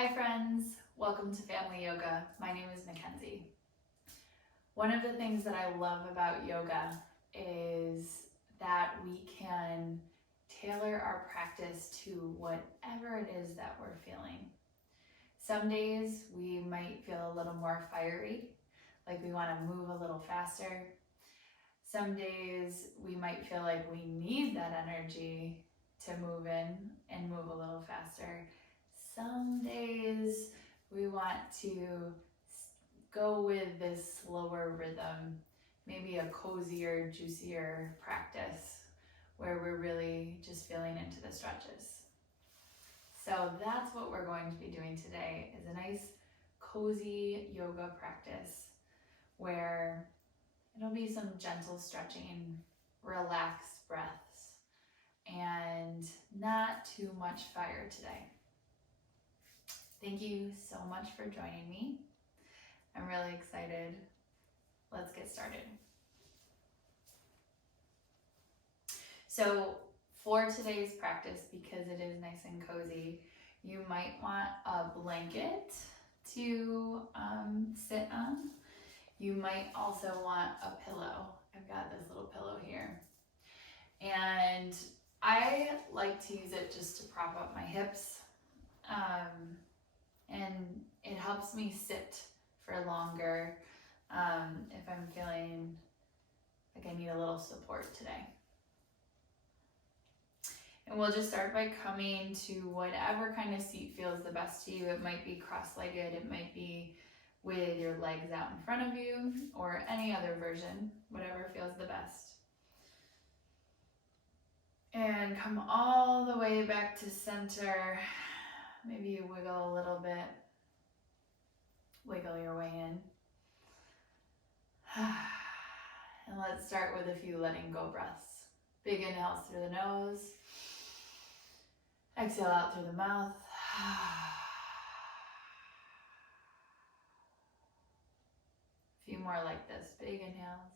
Hi friends, welcome to Family Yoga. My name is Mackenzie. One of the things that I love about yoga is that we can tailor our practice to whatever it is that we're feeling. Some days we might feel a little more fiery, like we want to move a little faster. Some days we might feel like we need that energy to move in and move a little faster. Some days we want to go with this slower rhythm, maybe a cozier, juicier practice where we're really just feeling into the stretches. So that's what we're going to be doing today, is a nice cozy yoga practice where it'll be some gentle stretching, relaxed breaths, and not too much fire today. Thank you so much for joining me. I'm really excited. Let's get started. So for today's practice, because it is nice and cozy, you might want a blanket to sit on. You might also want a pillow. I've got this little pillow here. And I like to use it just to prop up my hips. And it helps me sit for longer if I'm feeling like I need a little support today. And we'll just start by coming to whatever kind of seat feels the best to you. It might be cross-legged, it might be with your legs out in front of you, or any other version, whatever feels the best. And come all the way back to center. Maybe you wiggle a little bit. Wiggle your way in. And let's start with a few letting go breaths. Big inhales through the nose. Exhale out through the mouth. A few more like this. Big inhales.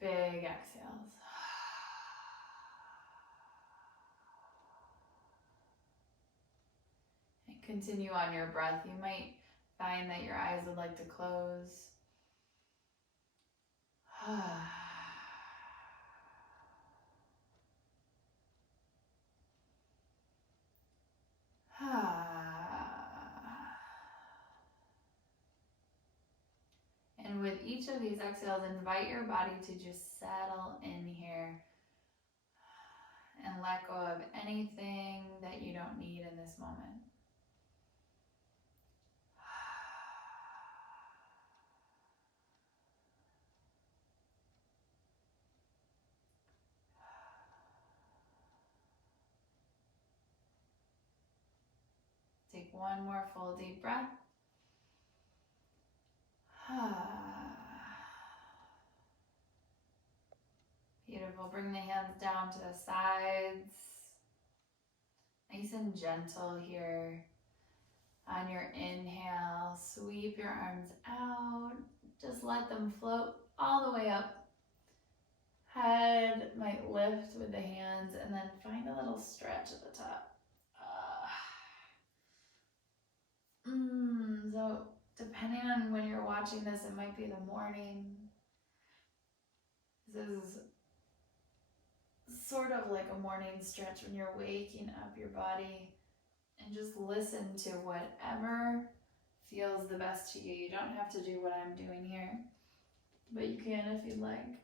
Big exhales. And continue on your breath. You might find that your eyes would like to close. And with each of these exhales, invite your body to just settle in here and let go of anything that you don't need in this moment. Take one more full deep breath. Beautiful. Bring the hands down to the sides. Nice and gentle here. On your inhale, sweep your arms out. Just let them float all the way up. Head might lift with the hands, and then find a little stretch at the top. So depending on when you're watching this, it might be the morning. This is sort of like a morning stretch when you're waking up your body, and just listen to whatever feels the best to you. You don't have to do what I'm doing here, but you can if you'd like.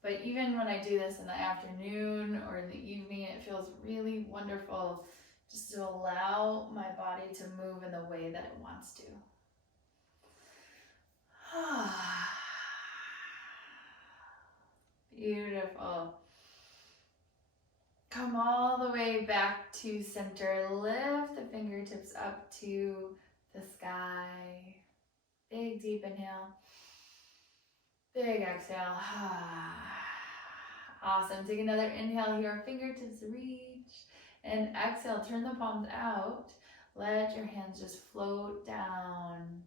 But even when I do this in the afternoon or in the evening, it feels really wonderful just to allow my body to move in the way that it wants to. Beautiful. Come all the way back to center. Lift the fingertips up to the sky. Big deep inhale. Big exhale. Awesome. Take another inhale here. Fingertips reach. And exhale, turn the palms out. Let your hands just float down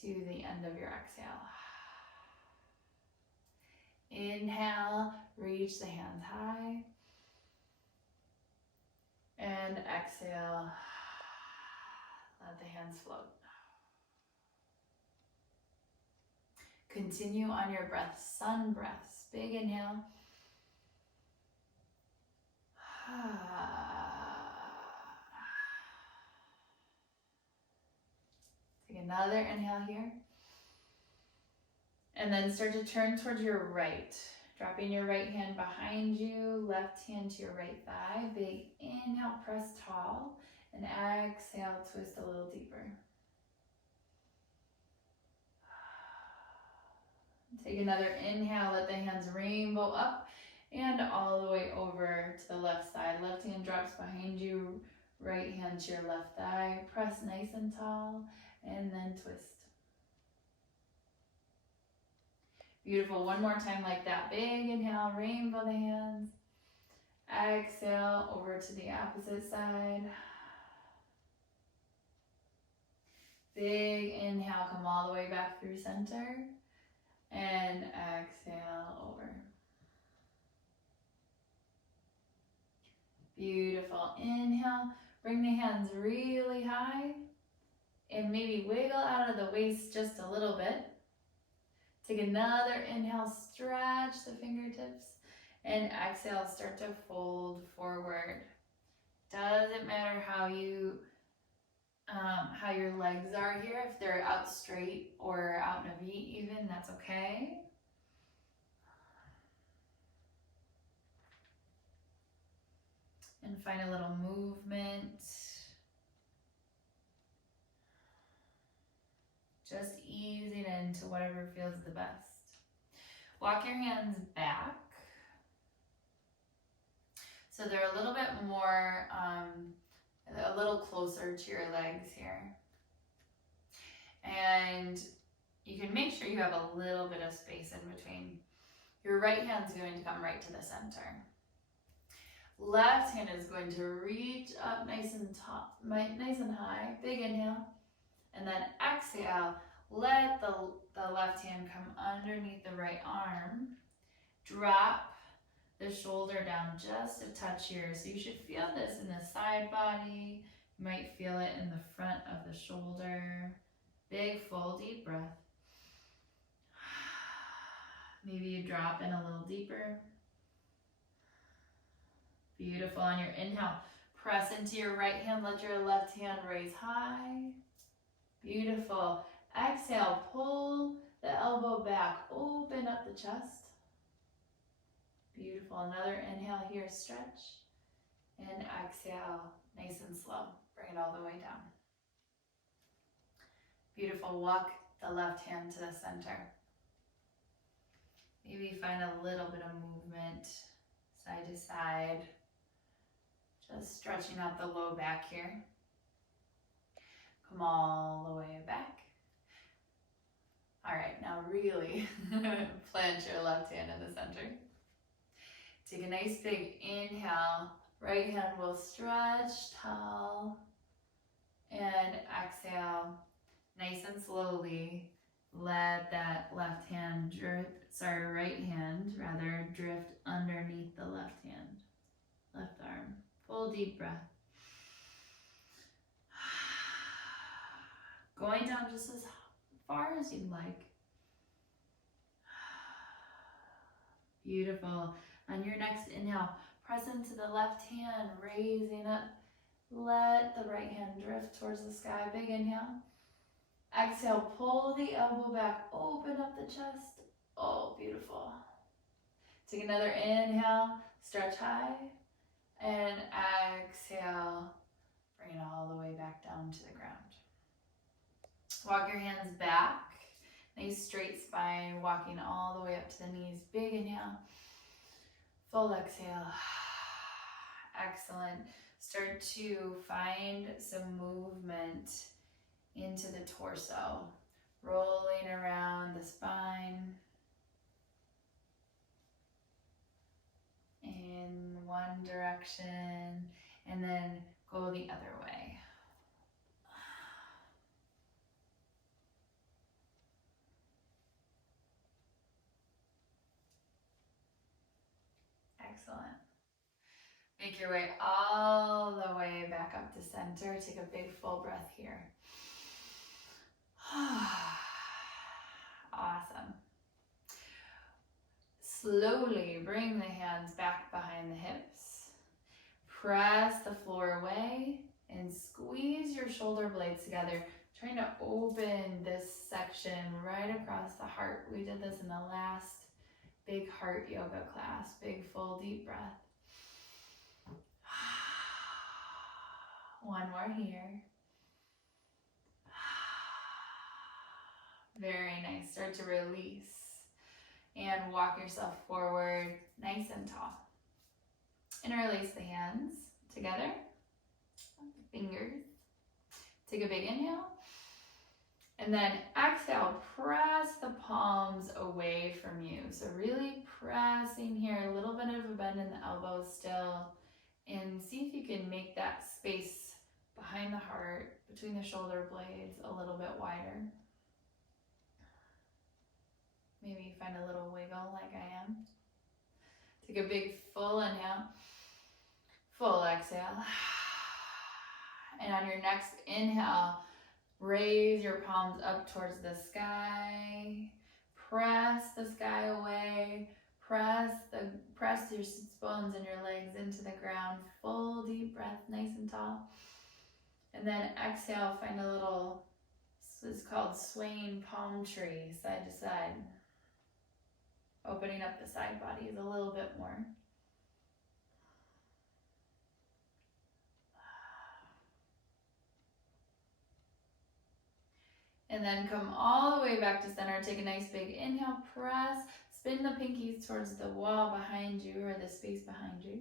to the end of your exhale. Inhale, reach the hands high. And exhale, let the hands float. Continue on your breath, sun breaths. Big inhale. Take another inhale here. And then start to turn towards your right. Dropping your right hand behind you, left hand to your right thigh. Big inhale, press tall. And exhale, twist a little deeper. Take another inhale, let the hands rainbow up and all the way over to the left side. Left hand drops behind you, right hand to your left thigh. Press nice and tall, and then twist. Beautiful, one more time like that. Big inhale, rainbow the hands. Exhale, over to the opposite side. Big inhale, come all the way back through center. And exhale, over. Beautiful, inhale, bring the hands really high. And maybe wiggle out of the waist just a little bit. Take another inhale, stretch the fingertips. And exhale, start to fold forward. Doesn't matter how your legs are here. If they're out straight or out in a V even, that's okay. And find a little movement. Just easing into whatever feels the best. Walk your hands back. So they're a little bit more, a little closer to your legs here. And you can make sure you have a little bit of space in between. Your right hand's going to come right to the center. Left hand is going to reach up nice and high. Big inhale. And then exhale, let the left hand come underneath the right arm. Drop the shoulder down just a touch here. So you should feel this in the side body. You might feel it in the front of the shoulder. Big, full, deep breath. Maybe you drop in a little deeper. Beautiful. On your inhale, press into your right hand. Let your left hand raise high. Beautiful. Exhale, pull the elbow back. Open up the chest. Beautiful. Another inhale here, stretch. And exhale, nice and slow. Bring it all the way down. Beautiful. Walk the left hand to the center. Maybe find a little bit of movement side to side. Just stretching out the low back here. Come all the way back. All right, now really plant your left hand in the center. Take a nice big inhale. Right hand will stretch tall. And exhale, nice and slowly. Let that right hand drift underneath the left hand, left arm. Full deep breath. Going down just as far as you'd like. Beautiful. On your next inhale, press into the left hand, raising up. Let the right hand drift towards the sky. Big inhale. Exhale, pull the elbow back, open up the chest. Oh, beautiful. Take another inhale, stretch high. And exhale, bring it all the way back down to the ground. Walk your hands back. Nice straight spine, walking all the way up to the knees. Big inhale. Full exhale. Excellent. Start to find some movement into the torso. Rolling around the spine. In one direction and then go the other way. Excellent. Make your way all the way back up to center. Take a big full breath here. Awesome. Slowly bring the hands back behind the hips. Press the floor away and squeeze your shoulder blades together, trying to open this section right across the heart. We did this in the last big heart yoga class. Big full deep breath. One more here. Very nice. Start to release and walk yourself forward nice and tall. Interlace the hands together, fingers. Take a big inhale. And then exhale, press the palms away from you. So really pressing here, a little bit of a bend in the elbows still. And see if you can make that space behind the heart, between the shoulder blades, a little bit wider. Maybe find a little wiggle like I am. Take a big full inhale, full exhale. And on your next inhale, raise your palms up towards the sky. Press the sky away. Press your sits bones and your legs into the ground. Full deep breath, nice and tall. And then exhale, find a little, this is called swaying palm tree, side to side. Opening up the side bodies a little bit more. And then come all the way back to center. Take a nice big inhale, press, spin the pinkies towards the wall behind you or the space behind you.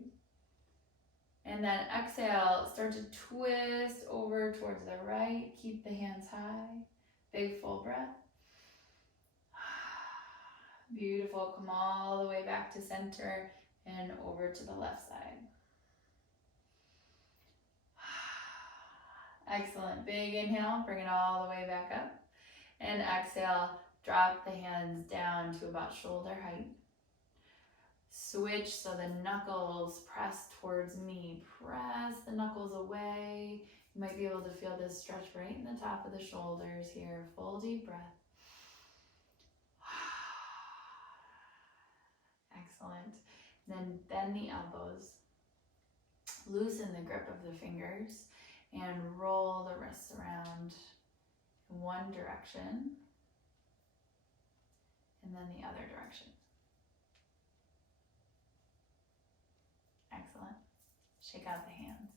And then exhale, start to twist over towards the right. Keep the hands high. Big full breath. Beautiful. Come all the way back to center and over to the left side. Excellent. Big inhale, bring it all the way back up. And exhale, drop the hands down to about shoulder height. Switch so the knuckles press towards me. Press the knuckles away. You might be able to feel this stretch right in the top of the shoulders here. Full deep breath. Excellent. Then bend the elbows. Loosen the grip of the fingers and roll the wrists around in one direction and then the other direction. Excellent. Shake out the hands.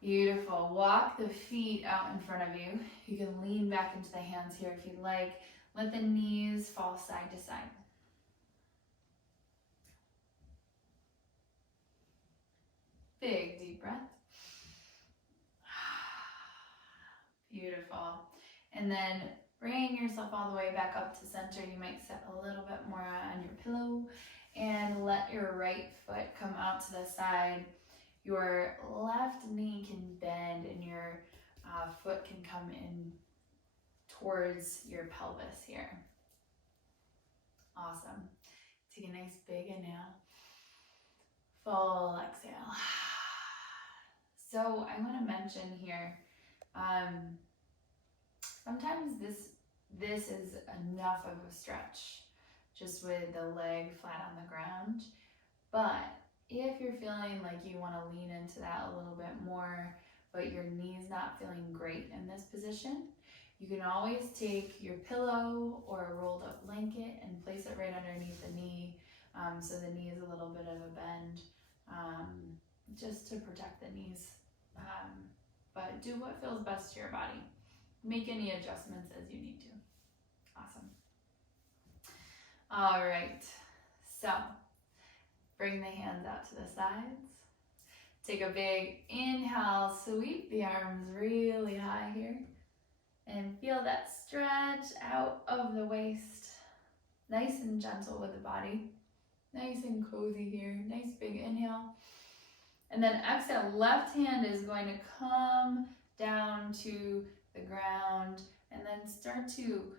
Beautiful. Walk the feet out in front of you. You can lean back into the hands here if you'd like. Let the knees fall side to side. Big deep breath. Beautiful. And then bring yourself all the way back up to center. You might sit a little bit more on your pillow and let your right foot come out to the side. Your left knee can bend and your foot can come in towards your pelvis here. Awesome. Take a nice big inhale. Full exhale. So I want to mention here, sometimes this is enough of a stretch, just with the leg flat on the ground. But if you're feeling like you want to lean into that a little bit more, but your knee's not feeling great in this position, you can always take your pillow or a rolled up blanket and place it right underneath the knee, so the knee is a little bit of a bend, just to protect the knees. But do what feels best to your body. Make any adjustments as you need to. Awesome. All right, so bring the hands out to the sides. Take a big inhale, sweep the arms really high here. And feel that stretch out of the waist. Nice and gentle with the body. Nice and cozy here. Nice big inhale. And then exhale, left hand is going to come down to the ground and then start to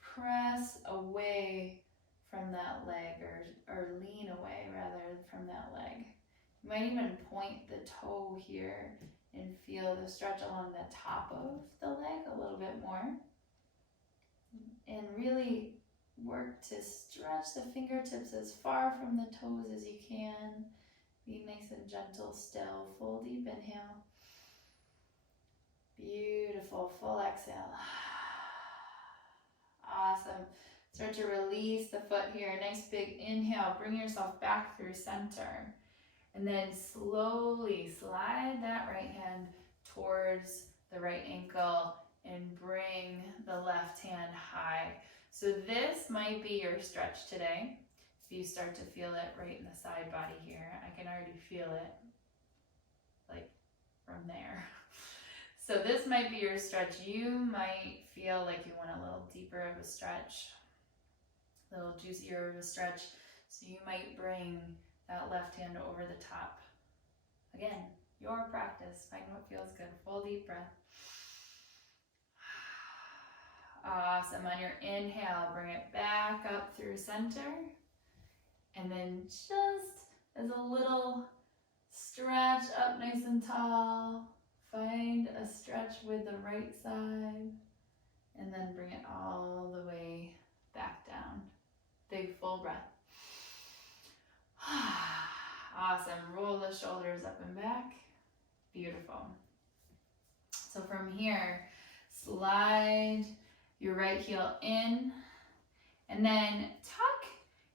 press away from that leg or lean away rather from that leg. You might even point the toe here and feel the stretch along the top of the leg a little bit more. And really work to stretch the fingertips as far from the toes as you can. Be nice and gentle still. Full deep inhale. Beautiful. Full exhale. Awesome. Start to release the foot here. Nice big inhale. Bring yourself back through center. And then slowly slide that right hand towards the right ankle and bring the left hand high. So this might be your stretch today. If you start to feel it right in the side body here, I can already feel it like from there. So this might be your stretch. You might feel like you want a little deeper of a stretch, a little juicier of a stretch. So you might bring that left hand over the top. Again, your practice. Find what feels good. Full deep breath. Awesome. On your inhale, bring it back up through center. And then just as a little stretch up nice and tall, find a stretch with the right side. And then bring it all the way back down. Big full breath. Awesome. Roll the shoulders up and back. Beautiful. So from here, slide your right heel in and then tuck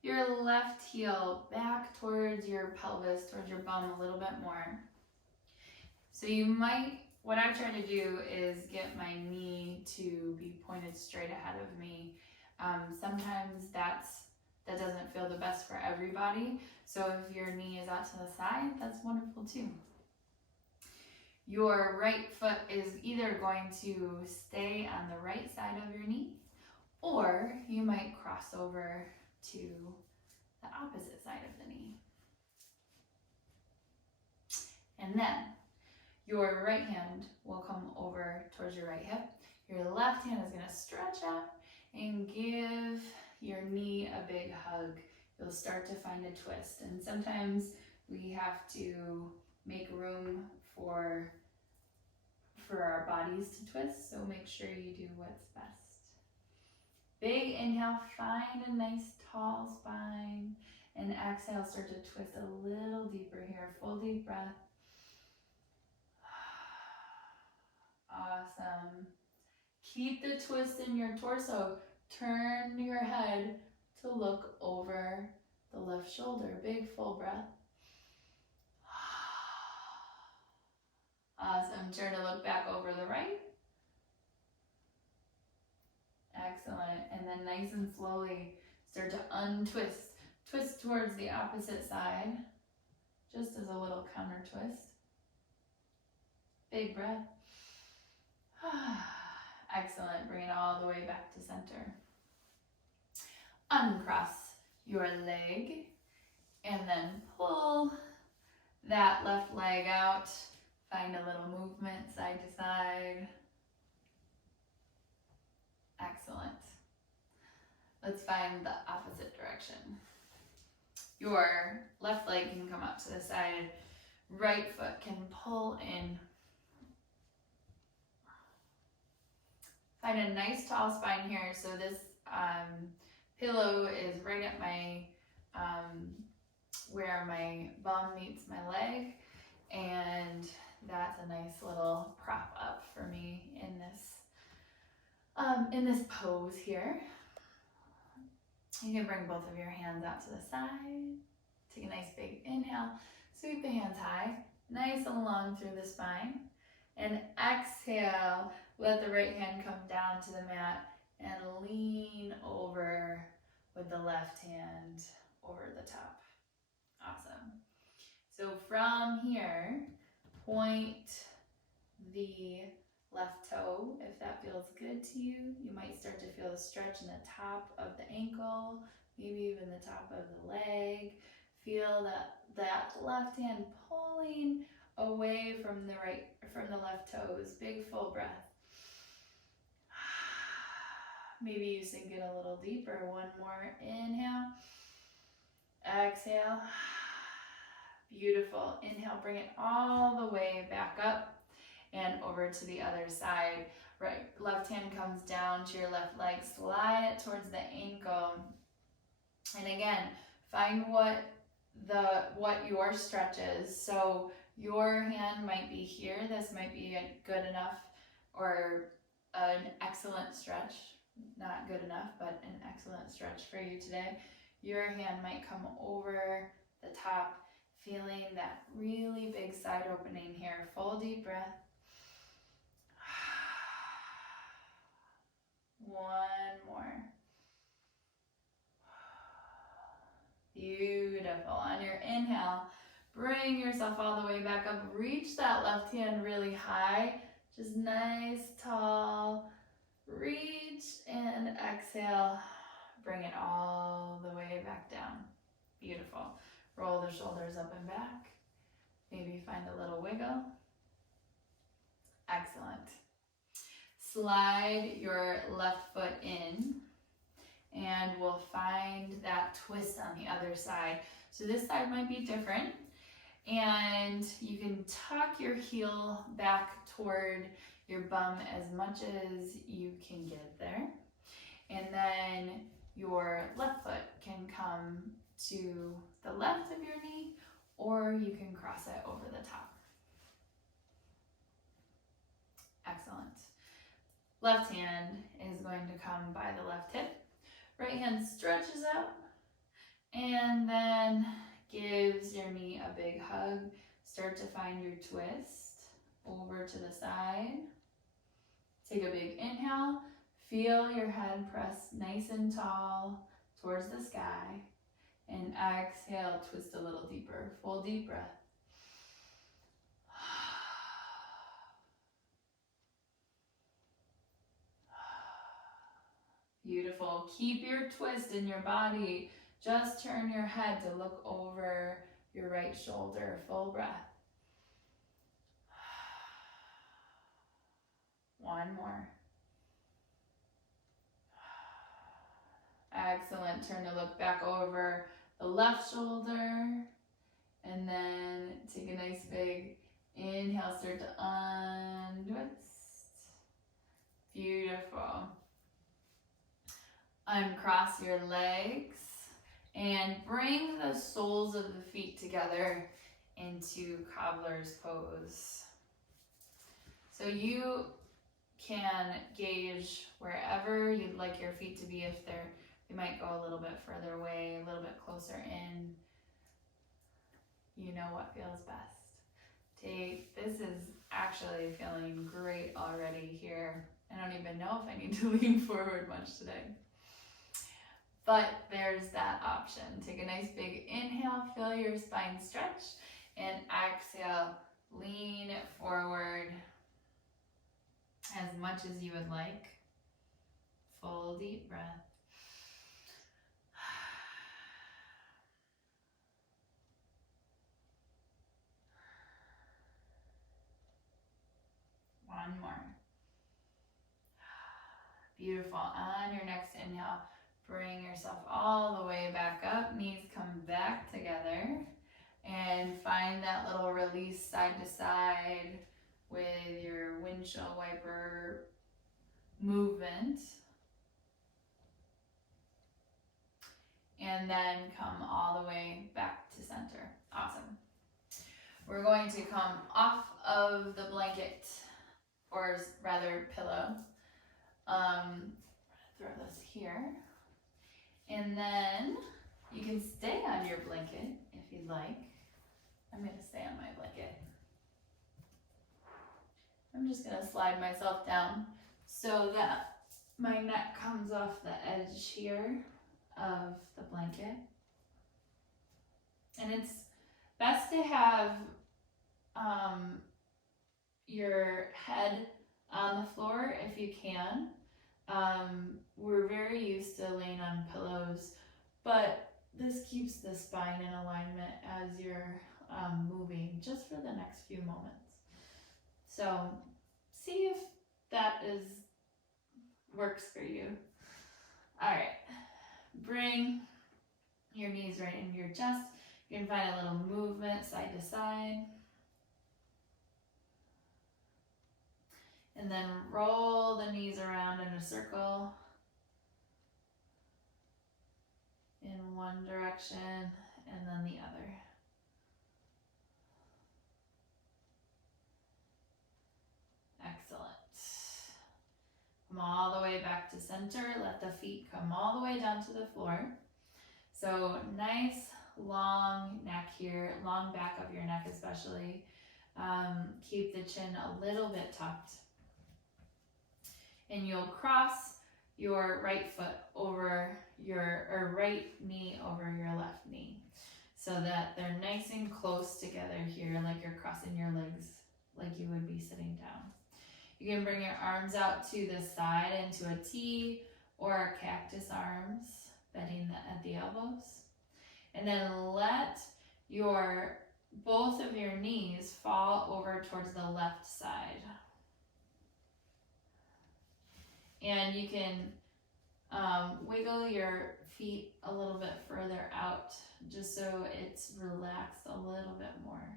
your left heel back towards your pelvis, towards your bum a little bit more. So you might, what I try to do is get my knee to be pointed straight ahead of me. Sometimes that doesn't feel the best for everybody. So if your knee is out to the side, that's wonderful too. Your right foot is either going to stay on the right side of your knee, or you might cross over to the opposite side of the knee. And then your right hand will come over towards your right hip. Your left hand is going to stretch out and give your knee a big hug. You'll start to find a twist. And sometimes we have to make room for our bodies to twist, so make sure you do what's best. Big inhale, find a nice tall spine, and exhale, start to twist a little deeper here. Full deep breath. Awesome. Keep the twist in your torso. Turn your head to look over the left shoulder. Big full breath. Awesome. Turn to look back over the right. Excellent. And then nice and slowly start to untwist. Twist towards the opposite side, just as a little counter twist. Big breath. Excellent. Bring it all the way back to center. Uncross your leg and then pull that left leg out. Find a little movement side to side. Excellent. Let's find the opposite direction. Your left leg can come up to the side. Right foot can pull in. Find a nice tall spine here. So this pillow is right at my, where my bum meets my leg. And that's a nice little prop up for me in this pose here. You can bring both of your hands out to the side. Take a nice big inhale. Sweep the hands high, nice and long through the spine. And exhale, let the right hand come down to the mat and lean over with the left hand over the top. Awesome. So from here, point the left toe if that feels good to you. You might start to feel the stretch in the top of the ankle, maybe even the top of the leg. Feel that left hand pulling away from the left toes. Big full breath. Maybe you sink in a little deeper. One more inhale. Exhale. Beautiful. Inhale, bring it all the way back up and over to the other side. Right, left hand comes down to your left leg, slide it towards the ankle. And again, find what your stretch is. So your hand might be here. This might be a good enough or an excellent stretch. Not good enough, but an excellent stretch for you today. Your hand might come over the top, feeling that really big side opening here. Full deep breath. One more. Beautiful. On your inhale, bring yourself all the way back up. Reach that left hand really high. Just nice, tall. Reach and exhale. Bring it all the way back down. Beautiful. Roll the shoulders up and back. Maybe find a little wiggle. Excellent. Slide your left foot in and we'll find that twist on the other side. So this side might be different, and you can tuck your heel back toward your bum as much as you can get there. And then your left foot can come to the left of your knee, or you can cross it over the top. Excellent. Left hand is going to come by the left hip. Right hand stretches out and then gives your knee a big hug. Start to find your twist over to the side. Take a big inhale. Feel your head press nice and tall towards the sky. And exhale, twist a little deeper. Full deep breath. Beautiful. Keep your twist in your body. Just turn your head to look over your right shoulder. Full breath. One more. Excellent. Turn to look back over the left shoulder. And then take a nice big inhale. Start to untwist. Beautiful. Uncross your legs and bring the soles of the feet together into cobbler's pose. So you can gauge wherever you'd like your feet to be. If they might go a little bit further away, a little bit closer in. You know what feels best. This is actually feeling great already here. I don't even know if I need to lean forward much today. But there's that option. Take a nice big inhale, feel your spine stretch, and exhale, lean forward as much as you would like. Full deep breath. One more. Beautiful. On your next inhale, bring yourself all the way back up. Knees come back together. And find that little release side to side with your windshield wiper movement. And then come all the way back to center. Awesome. We're going to come off of the blanket, or rather pillow. Throw this here. And then you can stay on your blanket if you'd like. I'm going to stay on my blanket. I'm just going to slide myself down so that my neck comes off the edge here of the blanket. And it's best to have your head on the floor if you can. We're very used to laying on pillows, but this keeps the spine in alignment as you're moving just for the next few moments. So see if that works for you. All right, bring your knees right into your chest. You can find a little movement side to side. And then roll the knees around in a circle in one direction and then the other. Excellent. Come all the way back to center. Let the feet come all the way down to the floor. So nice long neck here, long back of your neck especially. Keep the chin a little bit tucked. And you'll cross your right foot over or right knee over your left knee so that they're nice and close together here, like you're crossing your legs like you would be sitting down. You can bring your arms out to the side into a T or a cactus arms, bending at the elbows. And then let both of your knees fall over towards the left side. And you can wiggle your feet a little bit further out just so it's relaxed a little bit more.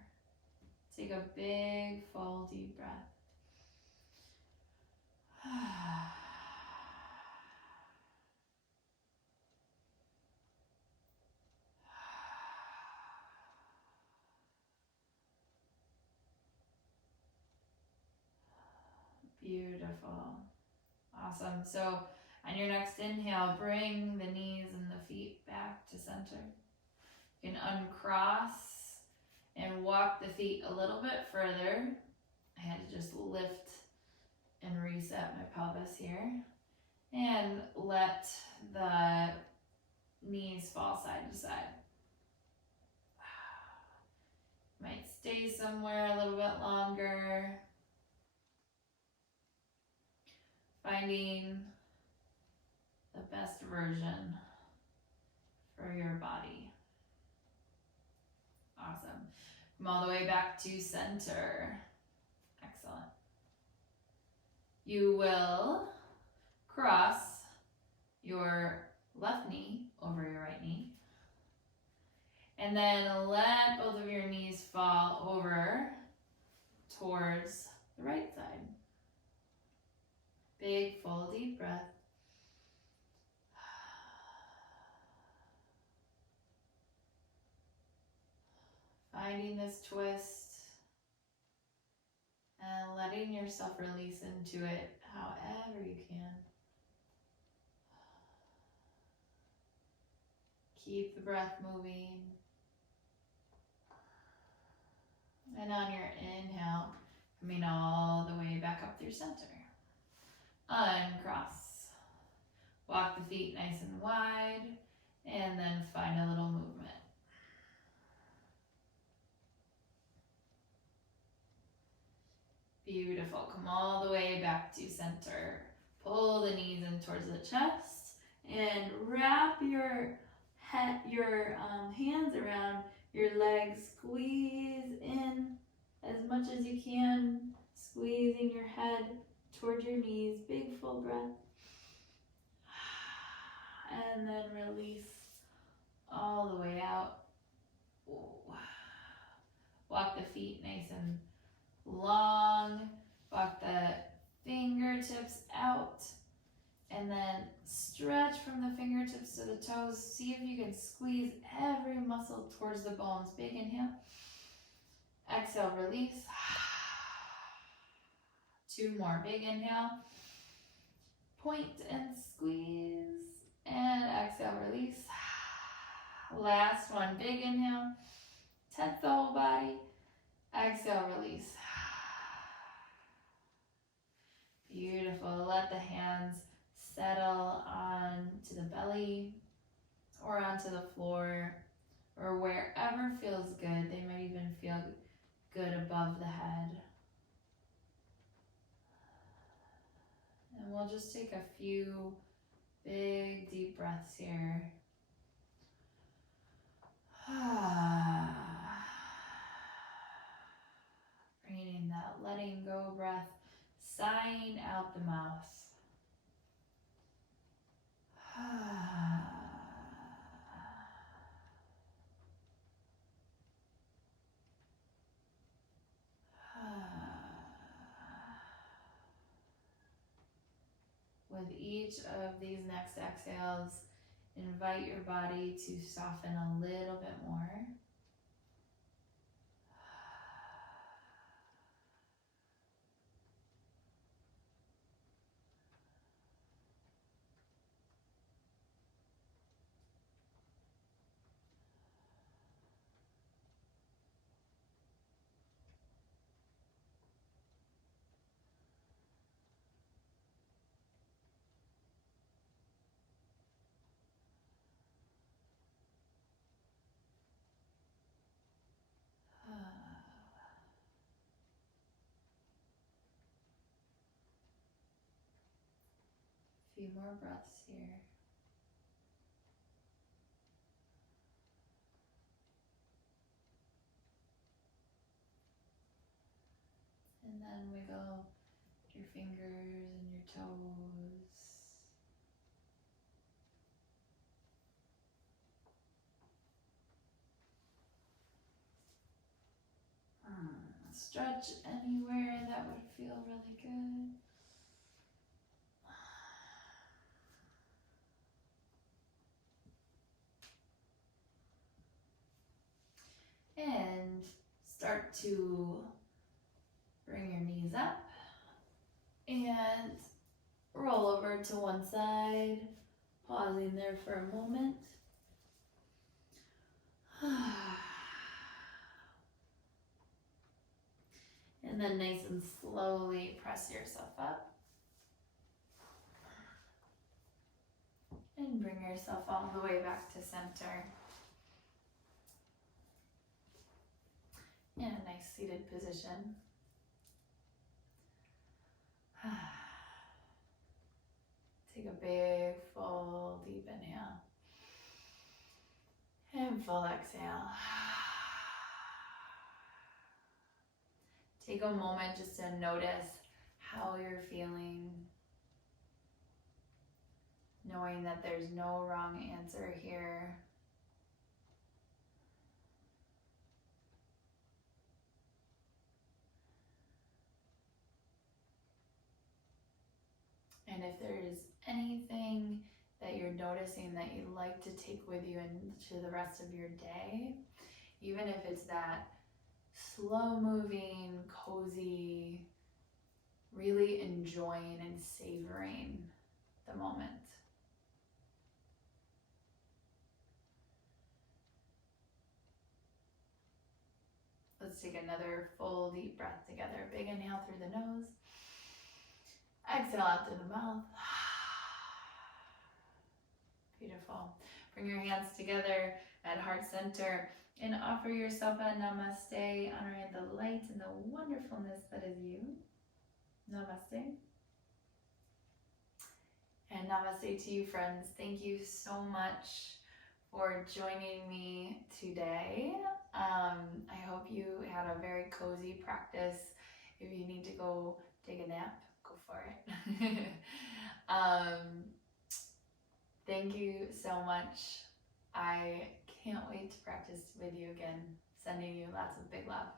Take a big, full, deep breath. Beautiful. Awesome. So on your next inhale, bring the knees and the feet back to center. You can uncross and walk the feet a little bit further. I had to just lift and reset my pelvis here. And let the knees fall side to side. Might stay somewhere a little bit longer. Finding the best version for your body. Awesome. Come all the way back to center. Excellent. You will cross your left knee over your right knee. And then let both of your knees fall over towards the right side. Big, full, deep breath. Finding this twist and letting yourself release into it however you can. Keep the breath moving. And on your inhale, coming all the way back up through center. Uncross. Walk the feet nice and wide, and then find a little movement. Beautiful. Come all the way back to center. Pull the knees in towards the chest, and wrap your hands around your legs. Squeeze in as much as you can, squeezing your head toward your knees. Big full breath. And then release all the way out. Walk the feet nice and long. Walk the fingertips out. And then stretch from the fingertips to the toes. See if you can squeeze every muscle towards the bones. Big inhale. Exhale, release. 2 more. Big inhale. Point and squeeze. And exhale, release. Last one. Big inhale. Tense the whole body. Exhale, release. Beautiful. Let the hands settle onto the belly or onto the floor or wherever feels good. They might even feel good above the head. And we'll just take a few big deep breaths here. Bringing in that letting go breath, sighing out the mouth. with each of these next exhales, invite your body to soften a little bit more. Few more breaths here. And then wiggle your fingers and your toes. Stretch anywhere that would feel really good. And start to bring your knees up and roll over to one side, pausing there for a moment. And then nice and slowly press yourself up. And bring yourself all the way back to center. In a nice seated position. Take a big, full, deep inhale. And full exhale. Take a moment just to notice how you're feeling. Knowing that there's no wrong answer here. And if there's anything that you're noticing that you'd like to take with you into the rest of your day, even if it's that slow moving, cozy, really enjoying and savoring the moment. Let's take another full deep breath together. Big inhale through the nose. Exhale out through the mouth. Beautiful. Bring your hands together at heart center and offer yourself a namaste, honoring the light and the wonderfulness that is you. Namaste. And namaste to you, friends. Thank you so much for joining me today. I hope you had a very cozy practice. If you need to go take a nap, go for it. Thank you so much. I can't wait to practice with you again. Sending you lots of big love.